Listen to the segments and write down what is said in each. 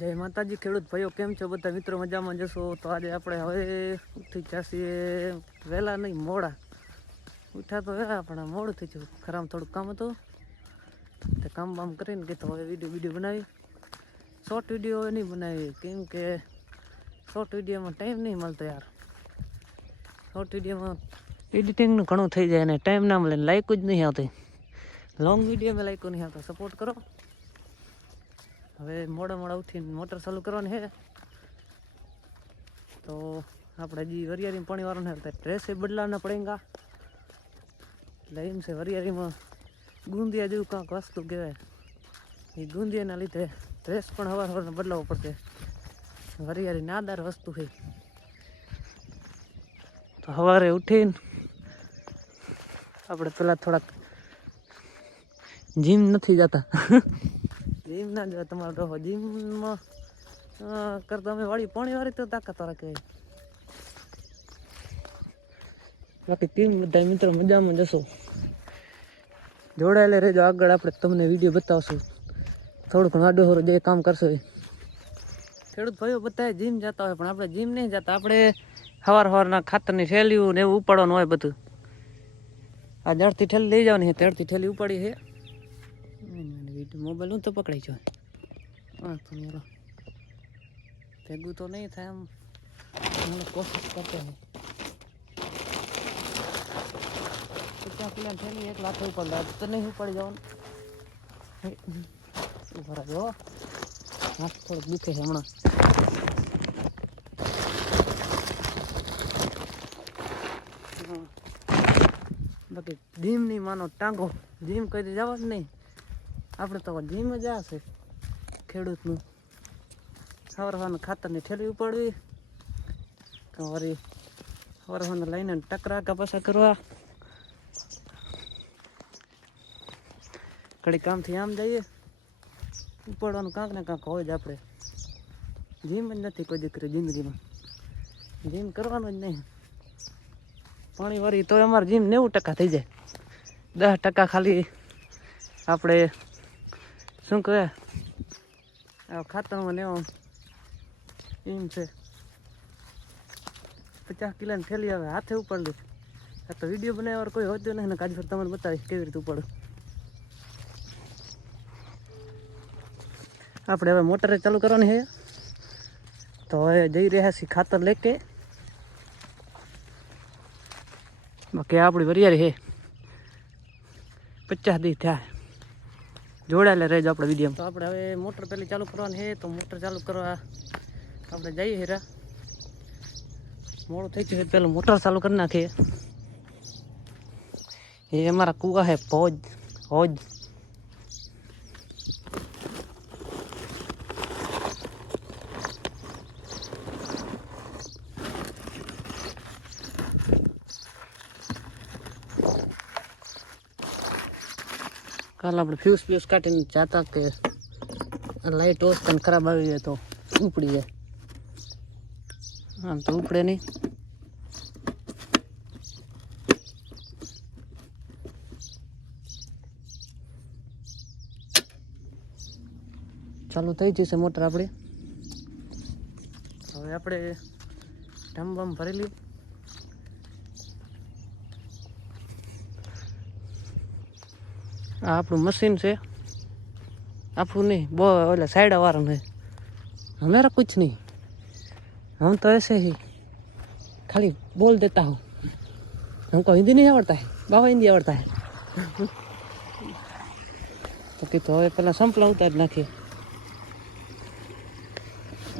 જય માતાજી ખેડૂત ભાઈઓ, કેમ છો બધા મિત્રો? મજામાં જશો તો આજે આપણે હવે ઉઠી જશીએ વહેલા નહીં મોડા. ઉઠ્યા તો વહેલા પણ મોડું થઈ ગયું, ખરામાં થોડુંક કામ હતું તે કામ બામ કરીને કે તો હવે વિડીયો બનાવી. શોર્ટ વિડીયો હવે નહીં બનાવી કેમ કે શોર્ટ વિડીયોમાં ટાઈમ નહીં મળતો યાર. શોર્ટ વિડીયોમાં એડિટિંગનું ઘણું થઈ જાય અને ટાઈમ ના મળે, લાઈક જ નહીં આવતી. લોંગ વિડીયોમાં લાઈકો નહીં આવતા, સપોર્ટ કરો. હવે મોડા ઉઠીને મોટર ચાલુ કરવાની છે તો આપણે હજી વરિયાળીમાં પાણી વાળવાનું છે, ડ્રેસ એ બદલાવના પડેગા. એટલે એમ છે, વરિયાળીમાં ગુંદિયા જેવું કાંક વસ્તુ કહેવાય, એ ગુંદિયાના લીધે ડ્રેસ પણ સવારે બદલાવવો પડશે. વરિયાળી નાદાર વસ્તુ છે. તો સવારે ઉઠીને આપણે પેલા થોડાક જીમ નથી જતા. જીમ ના જોવા તમારે રહો, જીમમાં કરતા અમે વાળી પાણી વાળી તો તાકાતવાળા કહેવાય. બાકી ટીમ બધા મિત્રો મજામાં જશો, જોડાયેલે રહેજો. આગળ આપણે તમને વિડીયો બતાવશું, થોડુંક આડો હોરો જે કામ કરશો એ. ખેડૂત ભાઈઓ બધા જીમ જતા હોય પણ આપણે જીમ નહીં જતા. આપણે સવારના ખાતરની થેલીઓ ને એવું ઉપાડવાનું હોય બધું. આ જડથી થેલી લઈ જવાની છે, ત્યારથી થેલી ઉપાડી છે. મોબાઈલ હું તો પકડાઈ જાય, ભેગું તો નહીં થાય, આમ કોશિશ કરતો હોય. 50 કિલો થેલી 1 લાખ ઉપર તો નહીં ઉપાડી જવાનું. ઉભા જો હાથ થોડુંક દુખે છે હમણાં. બાકી જીમ નહીં માનો ટાંગો, જીમ કરી જવા જ નહીં. આપણે તો જીમ જ આ છે ખેડૂતનું. સવારનું ખાતરની થેલી ઉપાડવી, વળી સવારને લઈને ટકરા પાછા કરવા. ઘડી કામથી આમ જઈએ, ઉપાડવાનું કાંક ને કાંક હોય જ. આપણે જીમ જ નથી કોઈ દીકરી જિંદગીમાં, જીમ કરવાનું જ નહીં. પાણી વાળી તો અમારે જીમ 90% થઈ જાય, 10% ખાલી આપણે શું કહે ખાતરમાં ને એમ છે. 50 કિલોની થેલી હવે હાથે ઉપાડી લીધી. આ તો વિડીયો બનાવવા કોઈ હોતું નહીં ને, કાજ ફર તમને બતાવીશ કેવી રીતે ઉપાડું. આપણે હવે મોટરે ચાલુ કરવાની છે તો હવે જઈ રહ્યા છીએ ખાતર લેકે. બાકી આપણી વરિયાળી છે 50 દી થયા, જોડાયેલા રહેજો આપણે વિડીયો. તો આપણે હવે મોટર પેલી ચાલુ કરવાની છે તો મોટર ચાલુ કરવા આપણે જઈએ હેરા. મોડું થઈ ગયું, પેલું મોટર ચાલુ કરી નાખીએ. એ અમારા કુવા છે હોજ. કાલ આપણે ફ્યુઝ કાઢીને જાતા કે લાઈટ ઓફ કરીને ખરાબ આવી જાય તો ઉપડી જાય. આમ તો ઉપડે નહીં. ચાલુ થઈ જશે મોટર આપણી. હવે આપણે ઢામ ભરી લઈએ. આ આપણું મશીન છે, આપણું નહીં, બહુ ઓલા સાઈડ વાળાનું है. हमारा कुछ नहीं, हम तो ऐसे ही खाली बोल देता हूँ. हमको हिंदी नहीं आवड़ता है, बाबा हिंदी आवड़ता है. તો કે તો હવે પેલા સંપલા ઉતારી નાખીએ.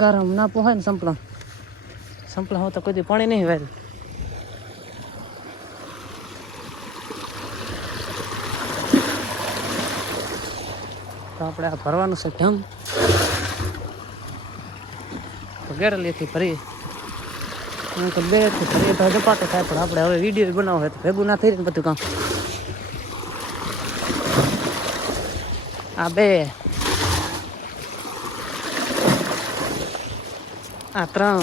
ગરમ ના પોહાય ને સંપલા હોય તો કોઈ પાણી નહીં વાય. તો આપણે આ ભરવાનું છે ઢમ. ગેરલીથી ભરીએ, બેથી ભરીએ તો ઝપાટો થાય. પણ આપણે હવે વિડીયો બનાવવો હોય તો ભેગું ના થઈ ને બધું કામ. આ 2, આ 3,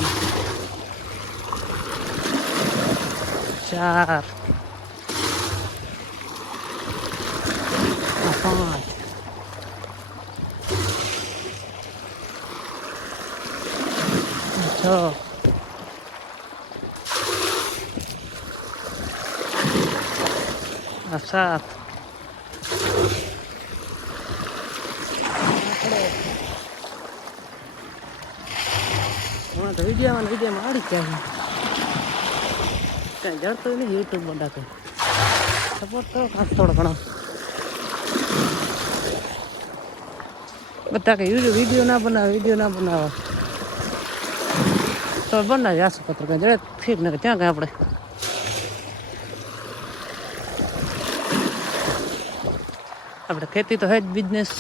4, આ 5, આ 7 તો વિડીયોમાં આડી ક્યાં કાંઈ જડતો નહીં યુટ્યુબ બધા કંઈ સપોર્ટ કરો ખાસ થોડો ઘણો બધા કે વિડીયો ના બનાવે તો બનાવી આસુ પત્ર કાંઈ જડે ઠીક ને ત્યાં કાંઈ આપણે ખેતી તો હે જ બિઝનેસ.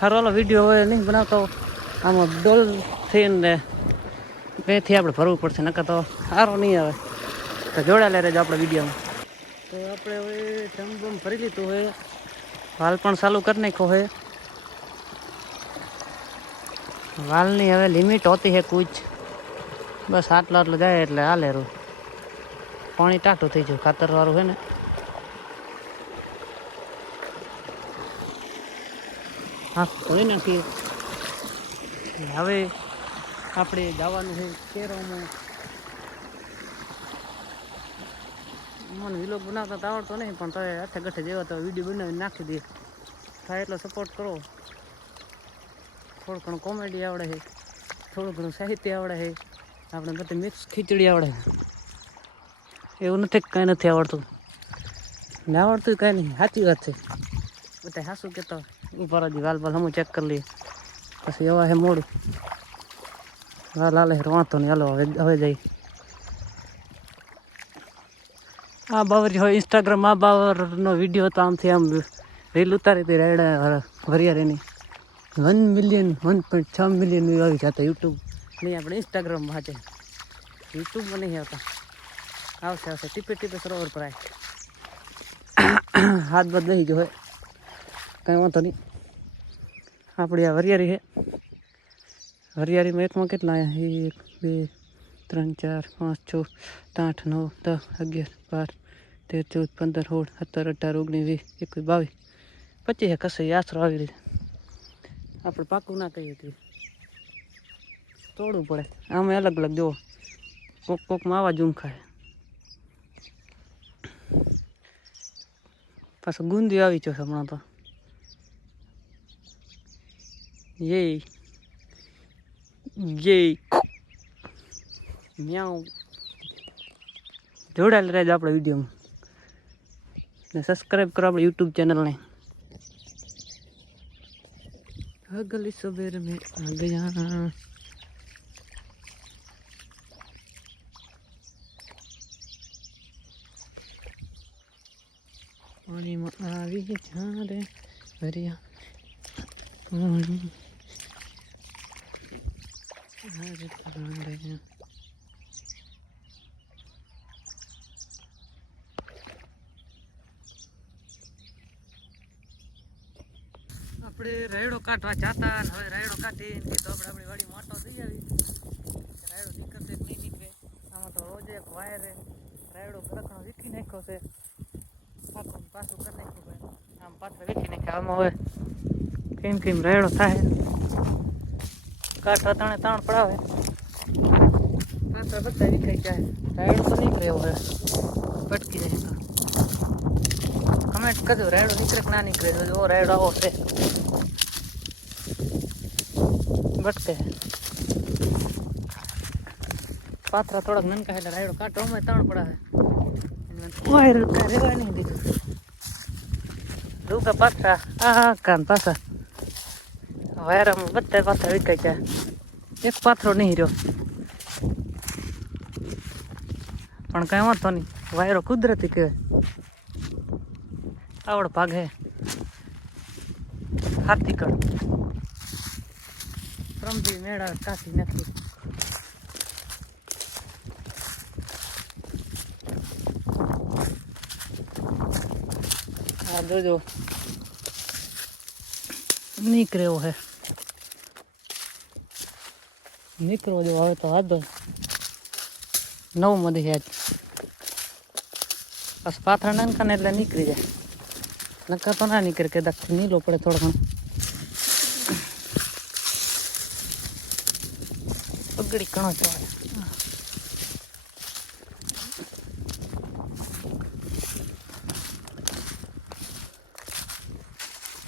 સારો ઓલો વિડીયો હોય નહીં બનાવતો આમાં ડોલ થઈને બેથી આપણે ભરવું પડશે નકર તો સારો નહીં આવે. તો જોડાયેલા રહેજો આપણે વિડીયોમાં. તો આપણે હવે ટમ ભરી લીધું હોય, વાલ પણ ચાલુ કરી નાખ્યો હોય. વાલની હવે લિમિટ હોતી છે કુછ, બસ આટલો જાય એટલે હાલે રૂ. પાણી ટાટું થઈ ગયું ખાતરવાળું છે ને. હા ધોઈ નાખીએ. હવે આપણે જવાનું છે કેરોમાં. મને વિલોગ બનાવતા તો આવડતો નહીં, પણ તમે હાથે ગઠે જેવા તો વિડીયો બનાવીને નાખી દઈએ. થાય એટલો સપોર્ટ કરો. થોડું ઘણું કોમેડી આવડે છે, થોડું ઘણું સાહિત્ય આવડે છે, આપણે બધે મિક્સ ખીચડી આવડે. એવું નથી કાંઈ નથી આવડતું, ના આવડતું કાંઈ નહીં. સાચી વાત છે, બધા સાસું કહેતા ઉભા હજી વાલ હમું ચેક કરી લઈએ. પછી એવા છે મોડું વાલ હાલે વાંધો નહીં. હાલો હવે જઈ. આ બાવર હોય ઇન્સ્ટાગ્રામ, આ બાવરનો વિડીયો તો આમથી આમ રીલ ઉતારી હતી રાયડા વરિયાળીની. 1 મિલિયન 1.6 મિલિયન વ્યૂ આવી જતા યુટ્યુબ નહીં, આપણે ઇન્સ્ટાગ્રામમાં હાથે. યુટ્યુબમાં નહીં આવતા. આવશે ટીપે સરોવર પર આવે. હાથ બાદ દઈ ગયો હોય કાંઈ વાંધો નહીં. આપણી આ વરિયાળી છે. વરિયાળીમાં એકમાં કેટલા આવ્યા? 1 2 3 4 5 6 7 8 9 10 11 12 13 14 15 16 17 18 19 20 21 22 25 કશે આશરો આવી રીતે. આપણે પાકું ના કહીએ કે તોડવું પડે. આમાં અલગ અલગ જુઓ, કોકમાં આવા ઝૂમ ખાય. પાછું ગુંદી આવી છે હમણાં તો. મ્યાઉ. જોડાયેલ રહેજો આપણે વિડીયોમાં ને સબસ્ક્રાઈબ કરો આપણે યુટ્યુબ ચેનલને. અગલી સવેર મેં આ ગયા. પાણીમાં આવી જ્યારે ભર્યા પાણી. આપણે રાયડો કાઢવા જતા અને હવે રાયડો કાઢી તો આપણે આપણી વાડી મોટો થઈ આવી. રાયડો નીકળશે કે નહીં નીકળે. આમાં તો રોજ એક વાયરે રાયડો કડકનો વીખી નાખ્યો છે. આખું પાછું કરી નાખ્યું ભાઈ. આમ પાછળ વીખી નાખ્યા. આમાં હવે કેમ રાયડો થાય કાઢવા તાણ પડાવે પાછળ બધા વીખાઈ જાય. રાયડો તો નીકળે એવો હવે ભટકી જાય. તો કમેન્ટ કરજો રાયડો નીકળે કે ના નીકળે. જો રાયડો આવો છે ભટકે. પાથરા થોડાક નનકા એટલે રાયડો કાઢો અમે તાણ પડાવે. વાયર રેવા નહીં દીધું. ડૂકા પાથરા આ કાન પાછા વાયરામાં બધા પાથરા વિકાઈ ગયા. એક પાથરો નહીં રહ્યો પણ કાંઈ વાંધો નહીં. વાયરો કુદરતી કહેવાય. આવડ ભાગ હે હાથી કળ રમજી મેળા કાઢી નાખી. હા જોજો નીકળે એવો હે. નીકળવો જો હવે તો વાંધો. નવ મધી આજ બસ પાથરા નાનકા ને એટલે નીકળી જાય નકા તો ના નીકળે કે દાખથી નીલો પડે થોડો ઘણો પગડી ઘણો જોવાય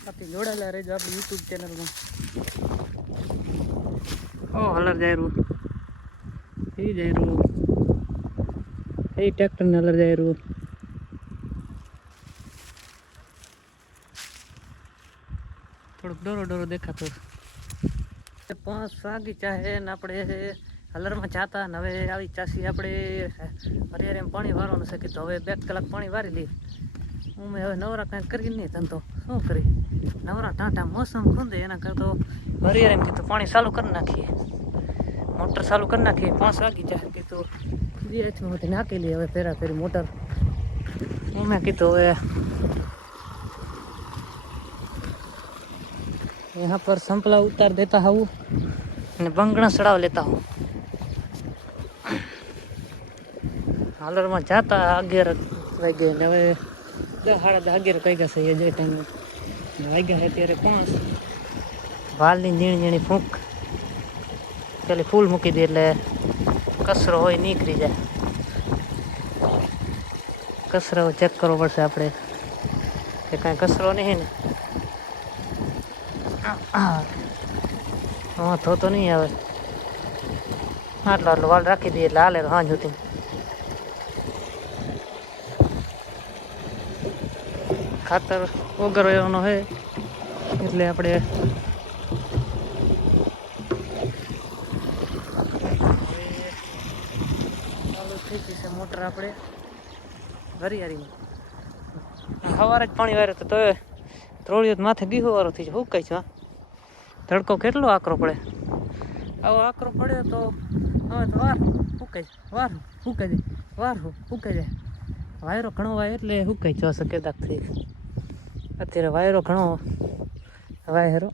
બાકી જોડાયેલા રહેજો આપણી યુટ્યુબ ચેનલમાં ઓ હલર જાય રૂ એ જાય રૂ એ ટ્રેક્ટર ને હલર જાય રૂ થોડુંક ડોરો દેખાતો 5 વાગી ચાહે ને આપણે હલરમાં જાતા ને હવે આવી ચાસી આપણે હરિયાર એમ પાણી વારવાનું છે કીધું હવે 2 કલાક પાણી વારી લઈએ હું મેં હવે નવરા કાંઈ કરી નહીં ધંધો શું કરી નવરા ટાંટા મોસમ ખૂંદે એના કરતો હરિયાર એમ કીધું પાણી ચાલુ કરી નાખીએ મોટર ચાલુ કરી નાખીએ 5 વાગી જાય કીધું DH નાખી લઈએ હવે ફેરા ફેરી મોટર હું મેં કીધું હવે यहाँ पर संपला उतार देता हूँ અને બંગણા ચડાવ લેતા હું હાલરમાં જાતા 11 વાગે ને હવે 10 સાડા 10 11 વાગ્યા છે એ જે ટાઈમ વાગ્યા છે ત્યારે 5 વાલની ઝીણી ફૂંક પેલી ફૂલ મૂકી દે એટલે કચરો હોય નીકળી જાય કચરો ચેક કરવો પડશે આપણે કે કાંઈ કચરો નહીં ને હા તો નહીં આવે આટલો વાલ રાખી દઈએ એટલે હાલે હાંજ હતી ખાતર વગર એવાનો હોય એટલે આપણે ચાલુ થઈ ગઈ છે મોટર આપણે હરિયાળીમાં સવારે જ પાણી વારે તો ત્રોળિયો માથે ગીહો વાળો થઈ જાય હુકાય છે તડકો કેટલો આકરો પડે આવો આકરો પડ્યો તો હવે તો વાર હુકાઈ જાય વાયરો ઘણો વાય એટલે હુકાઈ જશે કેદાકથી અત્યારે વાયરો ઘણો વાયરો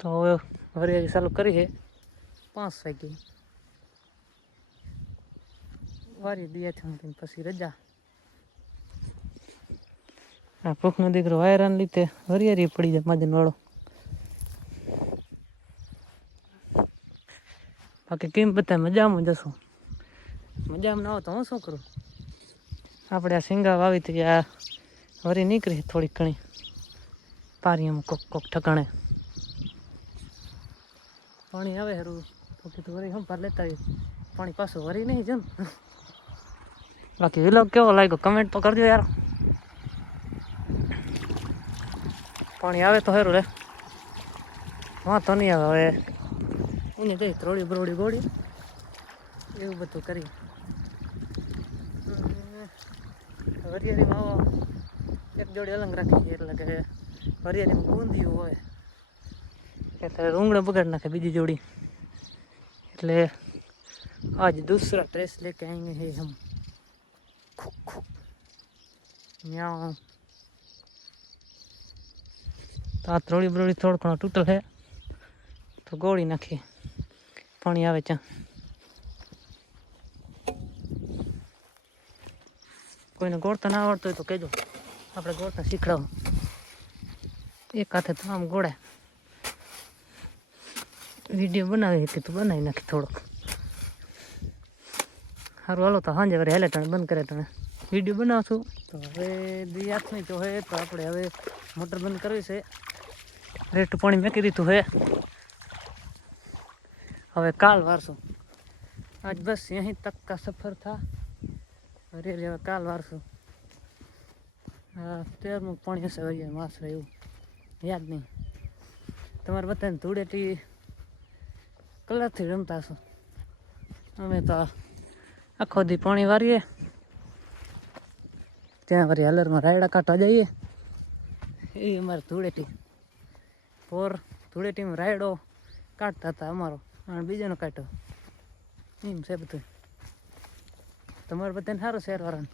તો હવે હરિયાળી ચાલુ કરી છે 5 વાગે વારી દિયા પછી રજા આ ભૂખનો દીકરો વાયરાને લીધે હરિયાળી પડી જાય માજન વાળો બાકી કેમ બધા મજામાં જશો મજામાં ના હોય તો હું શું કરું આપણે આ શીંગા વાવી હતી આ વરી નીકળી થોડીક ઘણી પારીમાં કોક ઠકાણે પાણી આવે હરું તો કીધું વરી સંભાર લેતા આવીએ પાણી પાછું વરી નહીં છે ને બાકી વિલોગ કેવો લાગ્યો કમેન્ટ તો કરજો યાર પાણી આવે તો સારું રે વાંધો નહીં આવે હવે ઉની જઈ ત્રોડી બરોડી ગોળી એવું બધું કરી હરિયાળીમાં આવો એક જોડી અલંગ રાખી એટલે કે હરિયાળીમાં બૂંદીયું હોય એટલે રૂંગણા બગાડ નાખે બીજી જોડી એટલે આજ दूसरा ड्रेस लेके आएंगे हैं हम म्याऊं तो आ त्रोड़ी ब्रोड़ी थोड़ा घणो तूटल है तो गोળી નાખીએ પાણી આવે ત્યાં કોઈને ગોળતા ના આવડતો હોય તો કહેજો આપણે ગોળતા શીખડાવું એક હાથે તો આમ ગોળાય વિડીયો બનાવી હતી તો બનાવી નાખી થોડોક સારું હાલો તો સાંજે વરે હેલે ટાણે બંધ કરે તમે વિડીયો બનાવશું તો હવે દિયાત નહીં તો હે તો આપણે હવે મોટર બંધ કરવી છે રેટ પાણી મેકી દીધું હે હવે કાલ વારશું આજ બસ યहीं तक का सफ़र था अरे હવે કાલ વારશું 13મું પાણી હશે વરિયાળ માસ એવું યાદ નહીં તમારે બધાને ધૂળેટી કલરથી રમતા છો અમે તો આખો દી પાણી વારીએ ત્યાં વળી હલરમાં રાયડા કાઢવા જઈએ એ અમારે ધૂળેટી પોર ધૂળેટીમાં રાયડો કાઢતા હતા અમારો અને બીજાનો કાઢ્યો એમ છે બધું તમારે બધાને સારું શહેરવાળાને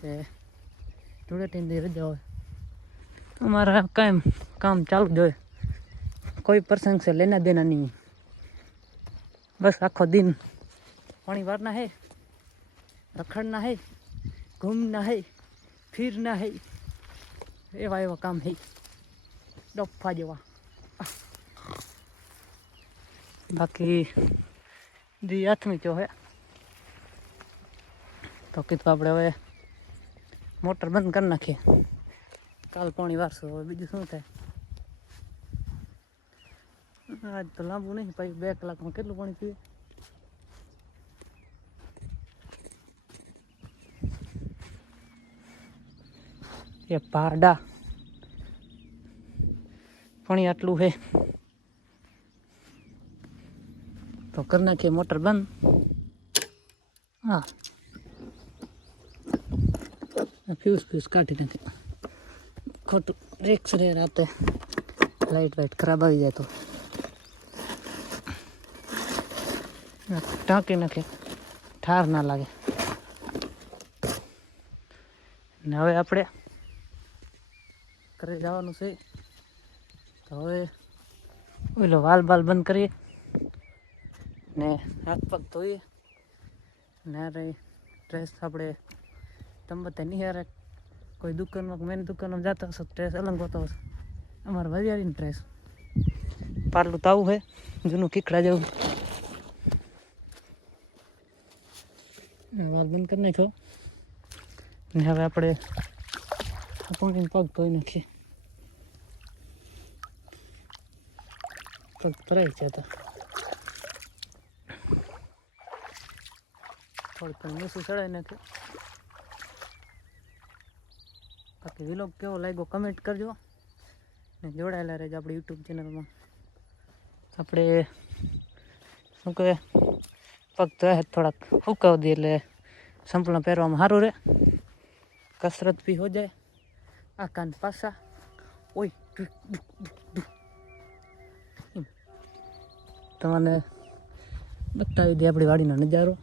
કે ધૂળેટીની રજા હોય અમારા કામ ચાલુ જ હોય कोई प्रसंग से लेना देना नहीं है। बस आखो दिन पानी भरना है, रखड़ना है, घूमना है, फिरना है, एवा एवा काम है डोफा जेवा। बाकी दी हाथ में जो है तो कि આપણે હવે મોટર બંધ કરી નાખીએ, કાલ પાણી વારશું। હવે બીજું શું થાય, આજ તો લાંબુ નહીં, પછી 2 કલાકમાં કેટલું પાણી પીવે। એ પારડા પાણી આટલું છે તો કરી નાખીએ મોટર બંધ। હા, फ्यूज काटी नाखे, खोटू रिक्स रे राते लाइट वाइट खराब आ जाए तो टाँकी नाखे, ठार ना लगे। ने हवे आपणे घरे जवानुं छे तो हवे ओलो वाल बाल बंद करिए ने हाथ पग धोईए ने रही ड्रेस आपणे तम बता नहीं यार कोई दुकान में मैंने दुकान में जाता हूँ ड्रेस अलग होता हो। हमारे वरियारी ड्रेस पार्लू ताऊ है जूनू किकड़ा जाऊ वाल बंद करने को ने हवे आपणे अपने पग धोई नाखीए। पग भराई जाता थोड़ी मीसू चढ़ाई नाखे। बाकी व्लॉग केवो लाग्यो कमेंट करजो ने जोड़ायेला रहेजो आपणी यूट्यूब चेनल में। आपणे शुं कहे पग धोया थोड़ा हुकाव दी एटले संपला पहेरवामां सारूं रहे, कसरत भी हो जाए। आ कान पासा ओय तमने बतावी दे आपणी वाड़ीनो नजारो।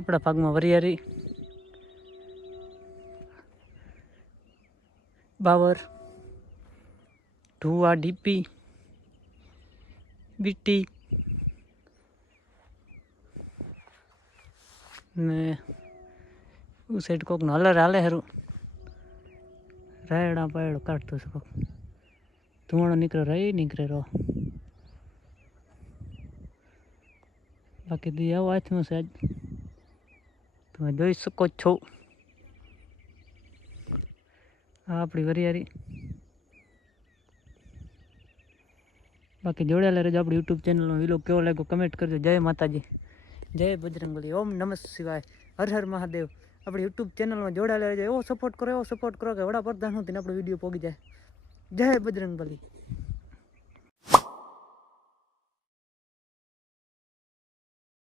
अपना भाग में वरियारी, बावर, ढूआ, डीपी, बीटी ने उस साइड कोक नलर हाले हरू रायड़ा पायड़ो काटतो सको धुआणो निकळे रही निकळे रो। बाकी दिया हाथ में से તમે જોઈ શકો છો આ આપણી વરિયારી। બાકી જોડાયેલા રહેજો આપણી यूट्यूब ચેનલનો। વિડીયો કેવો લાગ્યો કમેન્ટ કરજો। જય માતાજી, જય બજરંગબલી, ઓમ નમઃ શિવાય, હર હર મહાદેવ। આપણી यूट्यूब ચેનલમાં જોડાયેલા રહેજો। એવો સપોર્ટ કરો કે વડાપ્રધાન સુધી આપણો વિડીયો પહોંચી જાય। જય બજરંગબલી।